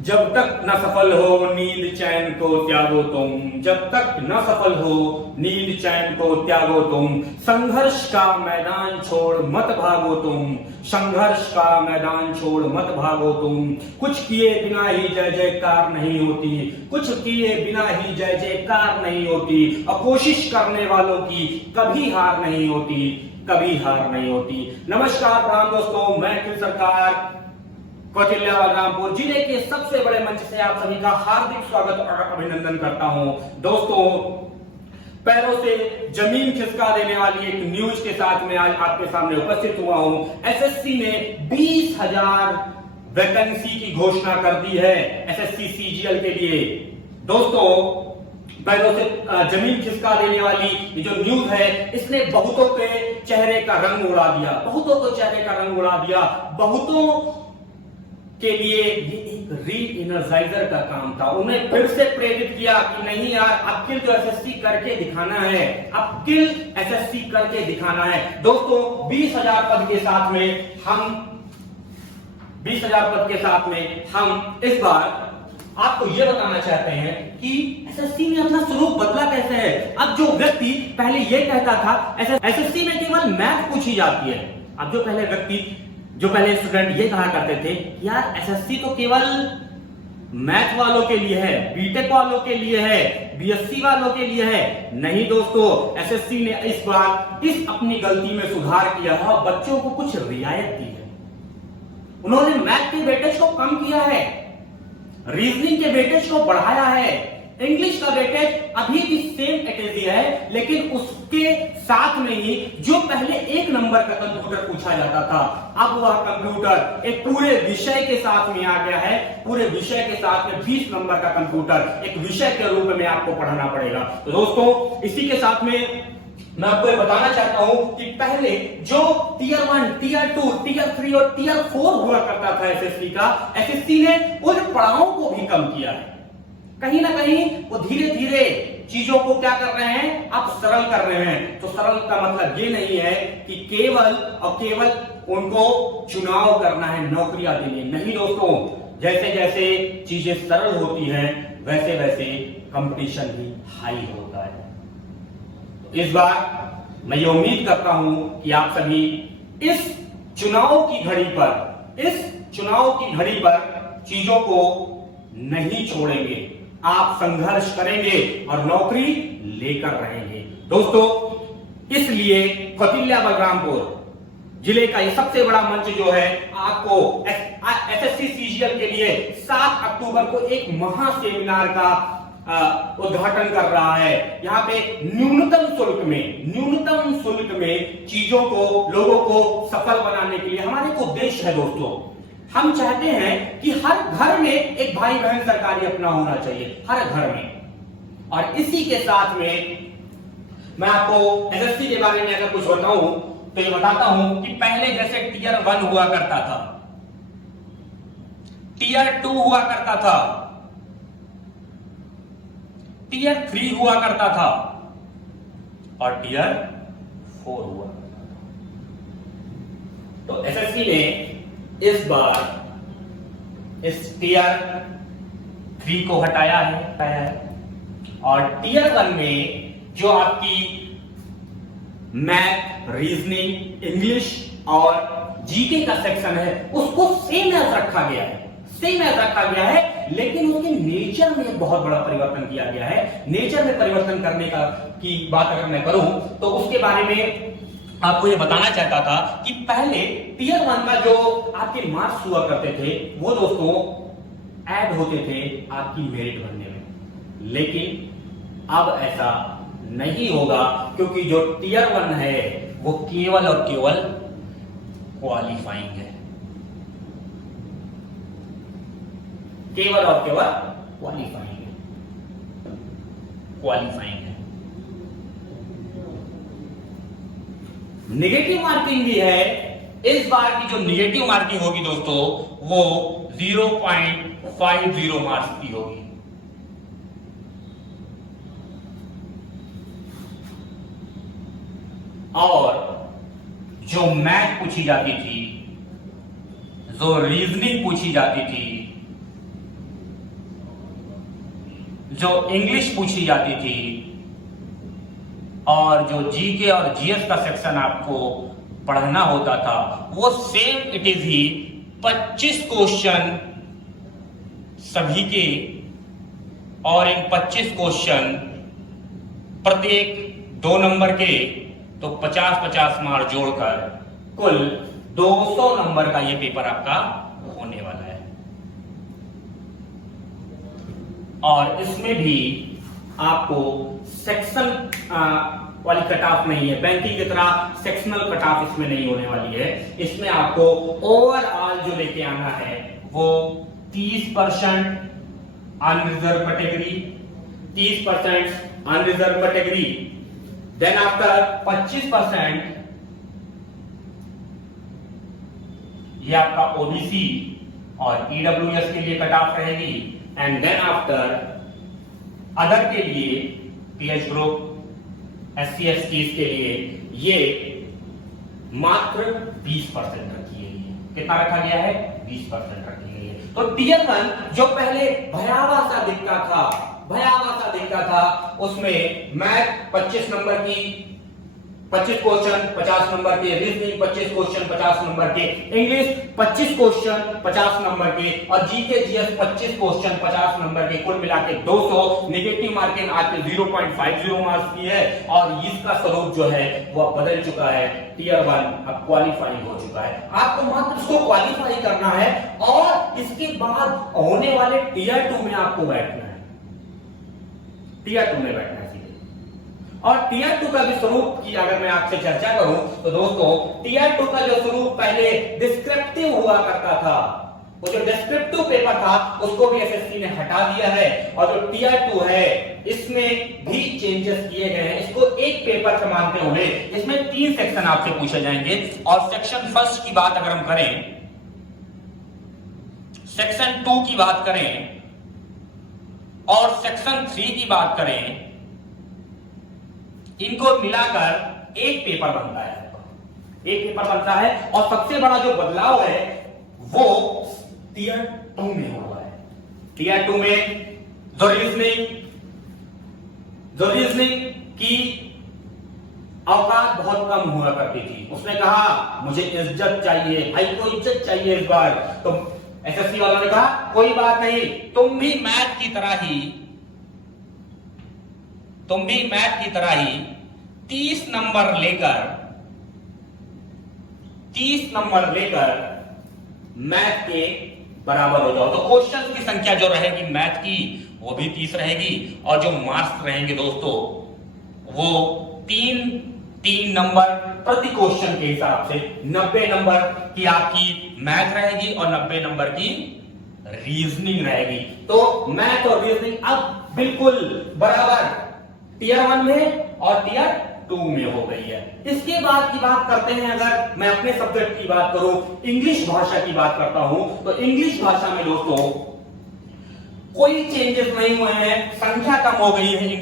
जब तक न सफल हो नींद चैन को त्यागो तुम, जब तक न सफल हो नींद चैन को त्यागो तुम, संघर्ष का मैदान छोड़ मत भागो तुम, संघर्ष का मैदान छोड़ मत भागो तुम। कुछ किए बिना ही जय जयकार नहीं होती, कुछ किए बिना ही जय जयकार नहीं होती, और कोशिश करने वालों की कभी हार नहीं होती, कभी हार नहीं होती। नमस्कार प्रणाम दोस्तों, मैं अखिल सरकार कौटिल्य बलरामपुर जिले के सबसे बड़े मंच से आप सभी का हार्दिक स्वागत और अभिनंदन करता हूं। दोस्तों, पैरों से जमीन खिसका देने वाली एक न्यूज के साथ मैं आज आपके सामने उपस्थित हुआ हूं। एसएससी ने 20,000 वैकेंसी की घोषणा कर दी है एसएससी सीजीएल के लिए। दोस्तों, पैरों से जमीन खिसका देने वाली ये जो न्यूज है, इसने बहुतों के चेहरे का रंग उड़ा दिया, बहुतों के चेहरे का रंग उड़ा दिया। बहुतों के लिए ये एक री एनर्जाइजर का काम था। उन्हें फिर से प्रेरित किया कि नहीं यार, अब किल तो एसएससी करके दिखाना है, अब किल एसएससी करके दिखाना है। दोस्तों, 20,000 पद के साथ में हम इस बार आपको यह बताना चाहते हैं कि एसएससी ने अपना स्वरूप बदला कैसे है। अब जो व्यक्ति पहले यह कहता था एसएससी में केवल मैथ पूछी जाती है, अब जो पहले स्टूडेंट ये कहा करते थे यार एसएससी तो केवल मैथ वालों के लिए है, बीटेक वालों के लिए है, बीएससी वालों के लिए है। नहीं दोस्तों, एसएससी ने इस बार इस अपनी गलती में सुधार किया है और बच्चों को कुछ रियायत दी है। उन्होंने मैथ के वेटेज को कम किया है, रीजनिंग के वेटेज को बढ़ाया है, इंग्लिश का वेटेज अभी भी सेम कैटेगरी है, लेकिन उसके साथ में ही जो पहले 1 नंबर का कंप्यूटर पूछा जाता था, अब वह कंप्यूटर एक पूरे विषय के साथ में आ गया है। पूरे विषय के साथ में 20 नंबर का कंप्यूटर एक विषय के रूप में आपको पढ़ाना पड़ेगा। तो दोस्तों, इसी के साथ में मैं आपको ये बताना चाहता हूं कि पहले जो टियर 1, टियर 2, टियर 3 और टियर 4 हुआ करता था एसएससी का, एसएससी ने उन पड़ावों को भी कम किया है। कहीं ना कहीं वो धीरे धीरे चीजों को क्या कर रहे हैं, अब सरल कर रहे हैं। तो सरल का मतलब ये नहीं है कि केवल और केवल उनको चुनाव करना है, नौकरियां देनी नहीं। दोस्तों, जैसे जैसे चीजें सरल होती हैं वैसे वैसे कंपटीशन भी हाई होता है। तो इस बार मैं ये उम्मीद करता हूं कि आप सभी इस चुनाव की घड़ी पर चीजों को नहीं छोड़ेंगे, आप संघर्ष करेंगे और नौकरी लेकर रहेंगे। दोस्तों, इसलिए कौटिल्य बलरामपुर जिले का ये सबसे बड़ा मंच जो है आपको एसएससी सीजीएल के लिए 7 अक्टूबर को एक महा सेमिनार का उद्घाटन कर रहा है। यहाँ पे न्यूनतम शुल्क में चीजों को, लोगों को सफल बनाने के लिए हमारे एक उद्देश्य है। दोस्तों, हम चाहते हैं कि हर घर में एक भाई बहन सरकारी अपना होना चाहिए, हर घर में। और इसी के साथ में मैं आपको एसएससी के बारे में अगर कुछ बताऊं तो ये बताता हूं कि पहले जैसे टियर 1 हुआ करता था, टियर 2 हुआ करता था, टियर 3 हुआ करता था और टियर 4 हुआ। तो एसएससी ने इस बार इस टियर 3 को हटाया है और टियर 1 में जो आपकी मैथ, रीजनिंग, इंग्लिश और जीके का सेक्शन है उसको सेम एज रखा गया है, लेकिन उसके नेचर में बहुत बड़ा परिवर्तन किया गया है। नेचर में परिवर्तन करने की बात अगर मैं करूं तो उसके बारे में आपको ये बताना चाहता था कि पहले टियर 1 का जो आपके मार्क्स हुआ करते थे वो दोस्तों ऐड होते थे आपकी मेरिट बनने में, लेकिन अब ऐसा नहीं होगा, क्योंकि जो टियर 1 है वो केवल और केवल क्वालिफाइंग है, केवल और केवल क्वालिफाइंग है। नेगेटिव मार्किंग भी है। इस बार की जो नेगेटिव मार्किंग होगी दोस्तों वो 0.50 मार्क्स की होगी। और जो मैथ पूछी जाती थी, जो रीजनिंग पूछी जाती थी, जो इंग्लिश पूछी जाती थी और जो जीके और जीएस का सेक्शन आपको पढ़ना होता था, वो same it is he 25 question सभी के, और इन 25 क्वेश्चन प्रत्येक 2 नंबर के, तो 50-50 मार्क जोड़कर कुल 200 नंबर का ये पेपर आपका होने वाला है। और इसमें भी आपको सेक्शन वाली कट ऑफ नहीं है, बैंकिंग की तरह सेक्शनल कट ऑफ इसमें नहीं होने वाली है। इसमें आपको ओवरऑल जो लेके आना है वो 30% unreserved category, 30% unreserved category, then after 25% ये आपका ओबीसी और ईडब्ल्यूएस के लिए कट ऑफ रहेगी, एंड देन आफ्टर अदर के लिए पीएच ग्रुप, एससी एसटी के लिए ये मात्र 20% रखी है। कितना रखा गया है? 20% रखी गई है। तो टीयर 1 जो पहले भयावह सा दिखता था, उसमें मैथ 25 नंबर की 25 क्वेश्चन 50 नंबर के, रीजनिंग 25 क्वेश्चन 50 नंबर के, इंग्लिश 25 क्वेश्चन 50 नंबर के, और जीके जीएस 25 क्वेश्चन 50 नंबर के, कुल मिला के 200। नेगेटिव मार्किंग आपके 0.50 मार्क्स की है, और इसका स्वरूप जो है वो बदल चुका है। टीयर 1 अब क्वालिफाइंग हो चुका है, आपको मात्र इसको क्वालिफाई करना है, और इसके बाद होने वाले टीयर 2 में आपको बैठना है, टीयर 2 में बैठना है। और टीयर 2 का भी स्वरूप की अगर मैं आपसे चर्चा करूं तो दोस्तों, टीयर 2 का जो स्वरूप पहले डिस्क्रिप्टिव हुआ करता था, वो जो डिस्क्रिप्टिव पेपर था उसको भी एसएससी ने हटा दिया है, और जो टीयर 2 है इसमें भी चेंजेस किए गए हैं। इसको एक पेपर से मानते हुए इसमें 3 सेक्शन आपसे पूछे जाएंगे, और सेक्शन फर्स्ट की बात अगर हम करें, सेक्शन 2 की बात करें, और सेक्शन 3 की बात करें, इनको मिलाकर एक पेपर बनता है, एक पेपर बनता है। और सबसे बड़ा जो बदलाव है वो टीयर 2 में हुआ है। टीयर 2 में जो रीजनिंग की औकात बहुत कम हुआ करती थी, उसने कहा मुझे इज्जत चाहिए, भाई को इज्जत चाहिए इस बार, तो एसएससी वालों ने कहा कोई बात नहीं, तुम भी मैथ की तरह ही 30 नंबर लेकर मैथ के बराबर हो जाओ। तो क्वेश्चन की संख्या जो रहेगी मैथ की वो भी 30 रहेगी, और जो मार्क्स रहेंगे दोस्तों वो 3 नंबर प्रति क्वेश्चन के हिसाब से 90 नंबर की आपकी मैथ रहेगी, और 90 नंबर की रीजनिंग रहेगी। तो मैथ और रीजनिंग अब बिल्कुल बराबर टीयर 1 में और टीयर 2 में हो गई है। इसके बाद की बात करते हैं, अगर मैं अपने सब्जेक्ट की बात करूं, इंग्लिश भाषा की बात करता हूं, तो इंग्लिश भाषा में दोस्तों कोई चेंजेस नहीं हुए हैं, संख्या कम हो गई है।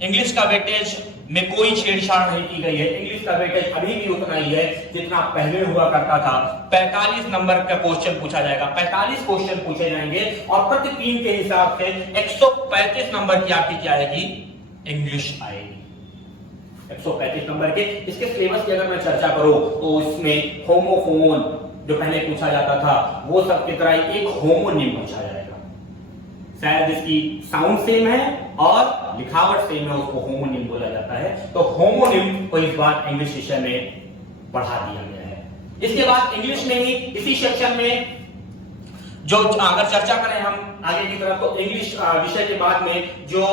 इंग्लिश का वेटेज में कोई छेड़छाड़ नहीं की गई है। इंग्लिश का वेटेज अभी भी उतना ही है जितना पहले हुआ करता था। 45 नंबर का क्वेश्चन पूछा जाएगा, 45 क्वेश्चन पूछे जाएंगे, और प्रति 3 के हिसाब से 135 नंबर की आपकी क्या आएगी? इंग्लिश आएगी, 135 नंबर के। इसके सिलेबस की अगर मैं चर्चा करूं तो इसमें होमोफोन जो पहले पूछा जाता था वो सब की तरह एक होमोनिम पूछा जाएगा। शायद इसकी साउंड सेम है और लिखावट सेम है, उसको होमोनिम बोला जाता है। तो होमोनिम को इस बार इंग्लिश विषय में बढ़ा दिया गया है। इसके बाद इंग्लिश में ही इसी सेक्शन में जो अगर चर्चा करें हम आगे की तरफ, तो इंग्लिश विषय के बाद में जो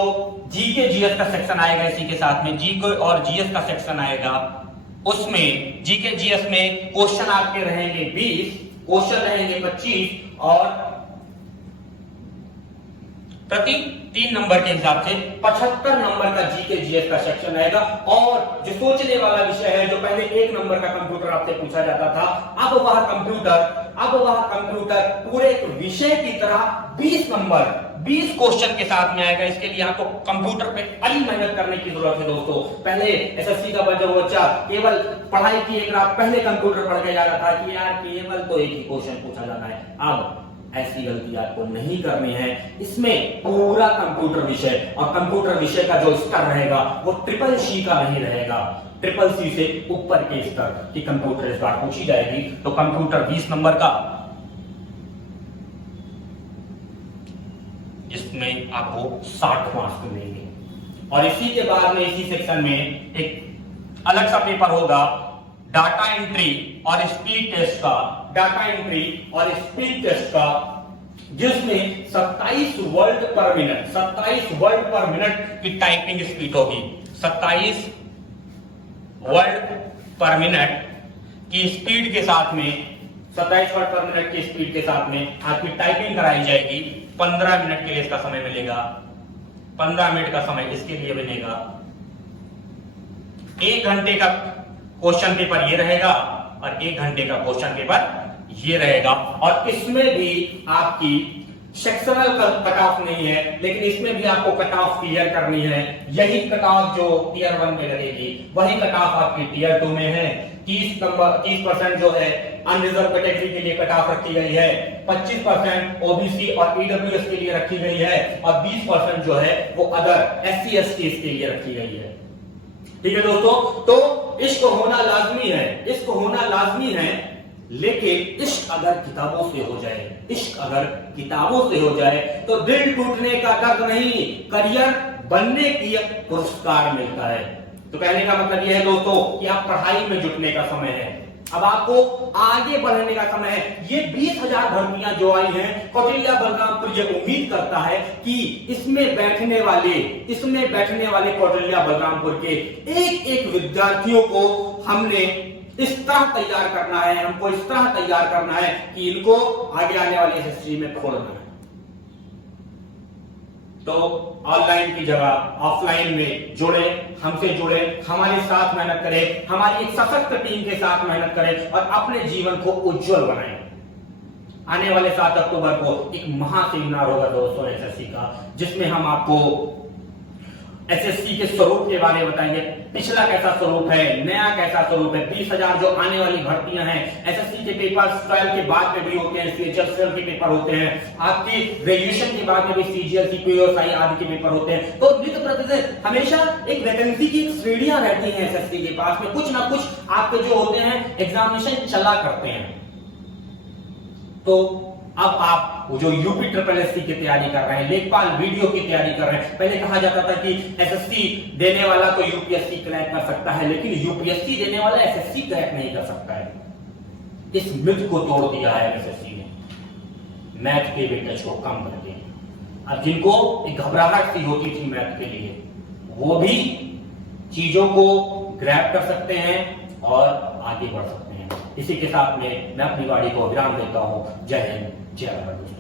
जीके जीएस का सेक्शन आएगा, इसी के साथ में जीके और जीएस का सेक्शन आएगा, उसमें जीके जीएस में क्वेश्चन आपके रहेंगे 20, क्वेश्चन रहेंगे 25, और प्रति 3 नंबर के हिसाब से 75 नंबर का जीके जीएस का सेक्शन आएगा। और जो सोचने वाला विषय है, जो पहले 1 नंबर का कंप्यूटर आपसे पूछा जाता था, अब वह कंप्यूटर पूरे एक विषय की तरह 20 नंबर 20 क्वेश्चन के साथ में आएगा। इसके लिए आपको कंप्यूटर पे कड़ी मेहनत करने की जरूरत है दोस्तों। पहले एसएससी का बच्चा केवल पढ़ाई की एक रात पहले कंप्यूटर पढ़ के जा रहा था कि यार केवल तो एक ही क्वेश्चन पूछा जाना है। अब ऐसी गलती आपको नहीं करनी है। इसमें पूरा कंप्यूटर विषय और कंप्यूटर विषय का जो स्तर रहेगा वो CCC का नहीं रहेगा, CCC से ऊपर के स्तर की कंप्यूटर इस बार पूछी जाएगी। तो कंप्यूटर 20 नंबर का, इसमें आपको 60 मार्क्स मिलेंगे। और इसी के बाद में इसी सेक्शन में एक अलग सा पेपर होगा डाटा एंट्री और स्पीड टेस्ट का, डाटा एंट्री और स्पीड टेस्ट का, जिसमें 27 वर्ड पर मिनट, 27 वर्ड पर मिनट की टाइपिंग स्पीड होगी। 27 वर्ड पर मिनट की स्पीड के साथ में, 27 वर्ड पर मिनट की स्पीड के साथ में आपकी टाइपिंग कराई जाएगी। 15 मिनट के लिए इसका समय मिलेगा, 15 मिनट का समय इसके लिए मिलेगा। 1 घंटे का क्वेश्चन पेपर ये रहेगा और 1 घंटे का क्वेश्चन पेपर ये रहेगा। और इसमें भी आपकी सेक्शनल कट ऑफ नहीं है, लेकिन इसमें भी आपको कट ऑफ क्लियर करनी है। यही कट ऑफ जो टियर 1 में लगेगी वही कट ऑफ आपकी टियर 2 में है। 30% जो है अनरिजर्व कैटेगरी के लिए कट ऑफ रखी गई है, 25% ओबीसी और ईडब्ल्यूएस के लिए रखी गई है और 20% जो है वो अदर SC ST के लिए रखी गई है। ठीक है दोस्तों, तो इश्क होना लाजमी है, इश्क होना लाजमी है, लेकिन इश्क अगर किताबों से हो जाए, इश्क अगर किताबों से हो जाए तो दिल टूटने का दर्द नहीं, करियर बनने की पुरस्कार मिलता है। तो कहने का मतलब यह है दोस्तों कि आप पढ़ाई में जुटने का समय है, अब आपको आगे बढ़ने का समय है। ये 20,000 भर्तियां जो आई हैं, कौटिल्य बलरामपुर ये उम्मीद करता है कि इसमें बैठने वाले कौटिल्य बलरामपुर के एक एक विद्यार्थियों को हमने इस तरह तैयार करना है, हमको इस तरह तैयार करना है कि इनको आगे आने वाली SSC में खोलना है। तो ऑनलाइन की जगह ऑफलाइन में जुड़े, हमसे जुड़े, हमारे साथ मेहनत करें, हमारी एक सशक्त टीम के साथ मेहनत करें और अपने जीवन को उज्जवल बनाएं। आने वाले 7 अक्टूबर को एक महासेमिनार होगा दोस्तों SSC का, जिसमें हम आपको SSC के स्वरूप के बारे में बताएंगे। पिछला कैसा स्वरूप है, नया कैसा स्वरूप है, 20,000 जो आने वाली भर्तियां हैं। SSC के पेपर 12 के बाद में भी होते हैं, CHL के पेपर होते हैं, आपकी ग्रेजुएशन के बाद में भी CGL POSI आदि के पेपर होते हैं। तो नित्य प्रतिदिन हमेशा एक वैकेंसी की श्रेणियां रहती हैं SSC के पास में, कुछ ना कुछ आपके जो होते हैं एग्जामिनेशन चला करते हैं। तो अब आप जो यूपी SSC की तैयारी कर रहे हैं, लेखपाल वीडियो की तैयारी कर रहे हैं, पहले कहा जाता था कि SSC देने वाला तो UPSC क्रैक कर सकता है, लेकिन UPSC देने वाला SSC क्रैक नहीं कर सकता है। इस मिथ को तोड़ दिया है SSC ने, मैथ के वेटेज को कम करके। अब जिनको एक घबराहट सी होती थी मैथ के लिए, वो भी चीजों को ग्रैब कर सकते हैं और आगे बढ़ सकते हैं। इसी के साथ में मैं अपनी वाणी को विराम देता हूं। जय हिंद, जय भारत दोस्तों।